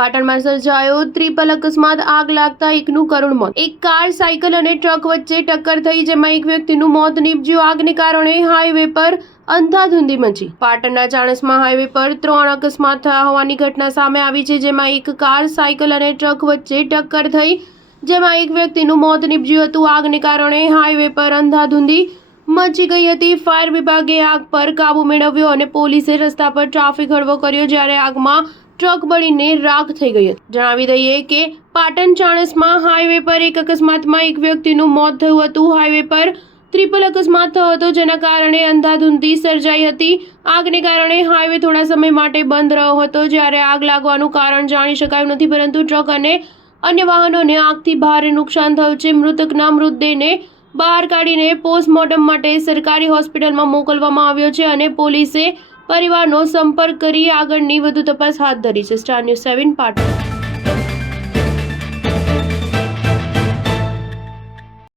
પાટણમાં સર્જાયો ટ્રિપલ અકસ્માત, આગ લાગતા એકનું કરુણ મોત। એક કાર, સાયકલ અને ટ્રક વચ્ચે ટક્કર થઈ, જેમાં એક વ્યક્તિનું મોત નીપજ્યું। આગને કારણે હાઈવે પર અંધાધૂંધી મચી। પાટણના ચાણસ્મા હાઈવે પર 3 અકસ્માત થયા હોવાની ઘટના સામે આવી છે, જેમાં એક કાર, સાયકલ અને ટ્રક વચ્ચે ટક્કર થઈ, જેમાં એક વ્યક્તિનું મોત નીપજ્યું હતું। આગને કારણે હાઈવે પર અંધાધૂંધી મચી ગઈ હતી। ફાયર વિભાગે આગ પર કાબુ મેળવ્યો અને પોલીસે રસ્તા પર ટ્રાફિક હળવો કર્યો, જ્યારે આગમાં ટ્રક બળીને રાખ થઈ ગઈ હતી। જણાવી દઈએ કે પાટણ ચાણસ્મા હાઈવે પર એક અકસ્માતમાં એક વ્યક્તિનું મોત થયું હતું। હાઈવે પર ટ્રિપલ અકસ્માત થયો હતો, જેના કારણે અંધાધૂંધી સર્જાઈ હતી। આગને કારણે હાઈવે થોડા સમય માટે બંધ રહ્યો હતો, જ્યારે આગ લાગવાનું કારણ જાણી શકાયું નથી, પરંતુ ટ્રક અને અન્ય વાહનોને આગથી ભારે નુકસાન થયું છે। મૃતકના મૃતદેહને બહાર કાઢીને પોસ્ટમોર્ટમ માટે સરકારી હોસ્પિટલમાં મોકલવામાં આવ્યો છે અને પોલીસે પરિવારનો સંપર્ક કરી આગળની વધુ તપાસ હાથ ધરી છે। Star news 7 Patan.